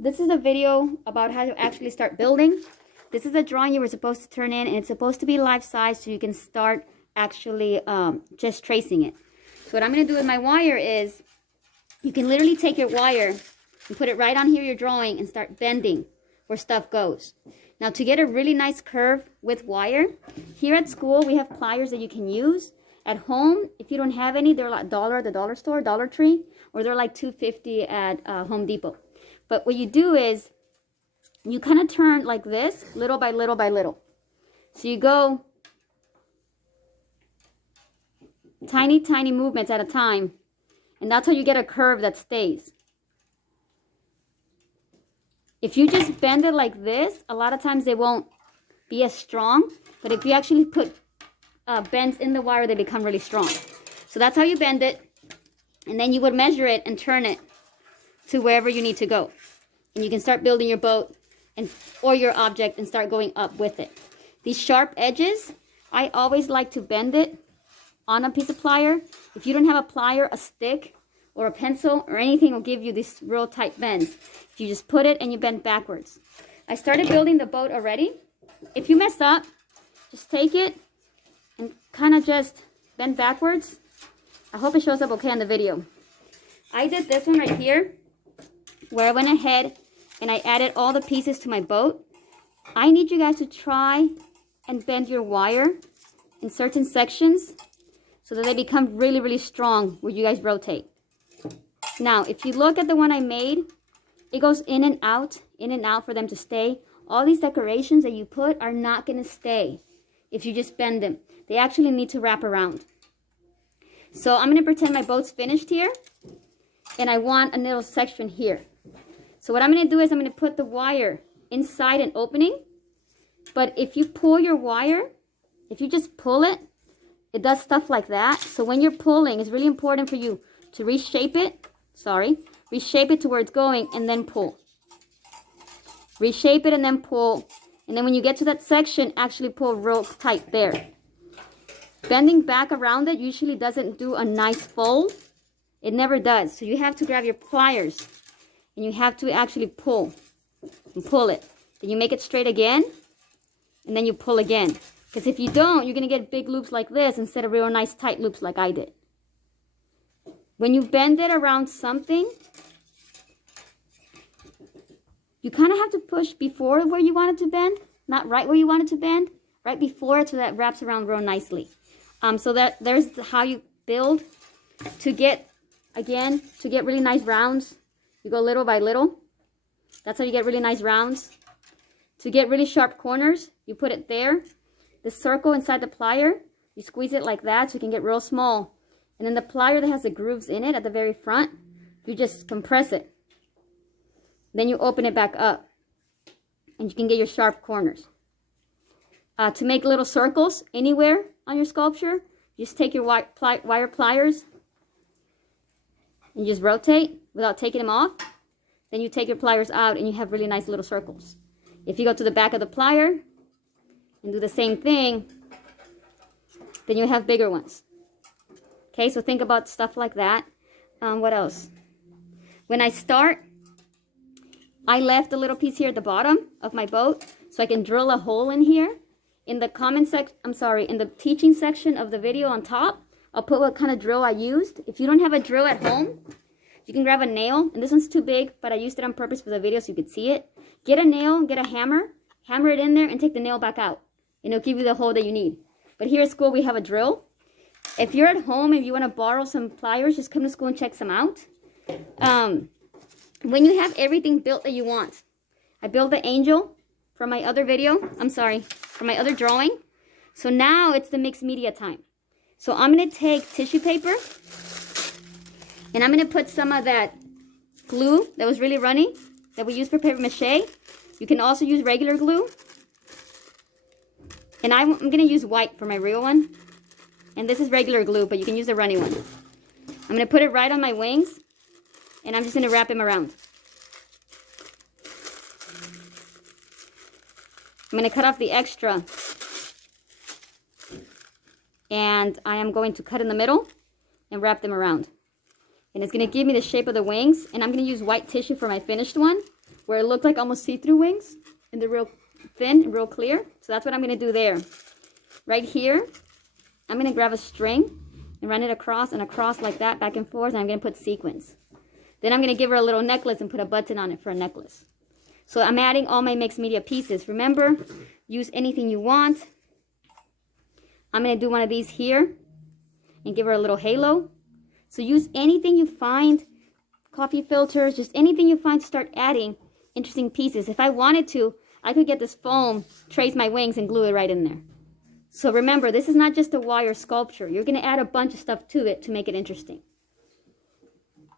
This is a video about how to actually start building. This is a drawing you were supposed to turn in, and it's supposed to be life size so you can start actually just tracing it. So what I'm going to do with my wire is, you can literally take your wire and put it right on here, your drawing, and start bending where stuff goes. Now, to get a really nice curve with wire, here at school we have pliers that you can use. At home, if you don't have any, they're like $1 at the dollar store, Dollar Tree, or they're like $2.50 at Home Depot. But what you do is, you kind of turn like this, little by little by little. So you go tiny, tiny movements at a time. And that's how you get a curve that stays. If you just bend it like this, a lot of times they won't be as strong. But if you actually put bends in the wire, they become really strong. So that's how you bend it. And then you would measure it and turn it to wherever you need to go. And you can start building your boat or your object and start going up with it. These sharp edges, I always like to bend it on a piece of plier. If you don't have a plier, a stick or a pencil or anything will give you these real tight bends. You just put it and you bend backwards. I started building the boat already. If you mess up, just take it and kind of just bend backwards. I hope it shows up okay on the video. I did this one right here, where I went ahead and I added all the pieces to my boat. I need you guys to try and bend your wire in certain sections so that they become really, really strong when you guys rotate. Now, if you look at the one I made, it goes in and out for them to stay. All these decorations that you put are not going to stay if you just bend them. They actually need to wrap around. So I'm going to pretend my boat's finished here, and I want a little section here. So what I'm going to do is I'm going to put the wire inside an opening. But if you pull your wire, if you just pull it, it does stuff like that. So when you're pulling, it's really important for you to reshape it. Reshape it to where it's going and then pull. Reshape it and then pull. And then when you get to that section, actually pull real tight there. Bending back around it usually doesn't do a nice fold. It never does. So you have to grab your pliers and you have to actually pull and pull it. Then you make it straight again and then you pull again. Because if you don't, you're going to get big loops like this instead of real nice tight loops like I did. When you bend it around something, you kind of have to push before where you want it to bend, not right where you want it to bend, right before it so that it wraps around real nicely. So there's how you build to get really nice rounds. You go little by little. That's how you get really nice rounds. To get really sharp corners, you put it there. The circle inside the plier, you squeeze it like that so you can get real small. And then the plier that has the grooves in it at the very front, you just compress it. Then you open it back up. And you can get your sharp corners. To make little circles anywhere on your sculpture, you just take your wire pliers and you just rotate without taking them off. Then you take your pliers out and you have really nice little circles. If you go to the back of the plier and do the same thing, then you have bigger ones. Okay, so think about stuff like that. What else? When I start, I left a little piece here at the bottom of my boat so I can drill a hole in here. In the in the teaching section of the video on top, I'll put what kind of drill I used. If you don't have a drill at home, you can grab a nail. And this one's too big, but I used it on purpose for the video so you could see it. Get a nail, get a hammer it in there, and take the nail back out. And it'll give you the hole that you need. But here at school, we have a drill. If you're at home and you want to borrow some pliers, just come to school and check some out. When you have everything built that you want. I built the angel from my other video. From my other drawing. So now it's the mixed media time. So I'm going to take tissue paper. And I'm going to put some of that glue that was really runny that we use for paper mache. You can also use regular glue. And I'm going to use white for my real one. And this is regular glue, but you can use the runny one. I'm going to put it right on my wings. And I'm just going to wrap him around. I'm going to cut off the extra. And I am going to cut in the middle and wrap them around. And it's going to give me the shape of the wings. And I'm going to use white tissue for my finished one. where it looked like almost see-through wings, and they're real thin and real clear. So that's what I'm going to do there. Right here, I'm going to grab a string and run it across and across like that, back and forth, and I'm going to put sequins. Then I'm going to give her a little necklace and put a button on it for a necklace. So I'm adding all my mixed media pieces. Remember, use anything you want. I'm going to do one of these here and give her a little halo. So use anything you find, coffee filters, just anything you find to start adding interesting pieces. If I wanted to, I could get this foam, trace my wings, and glue it right in there. So remember, this is not just a wire sculpture. You're going to add a bunch of stuff to it to make it interesting.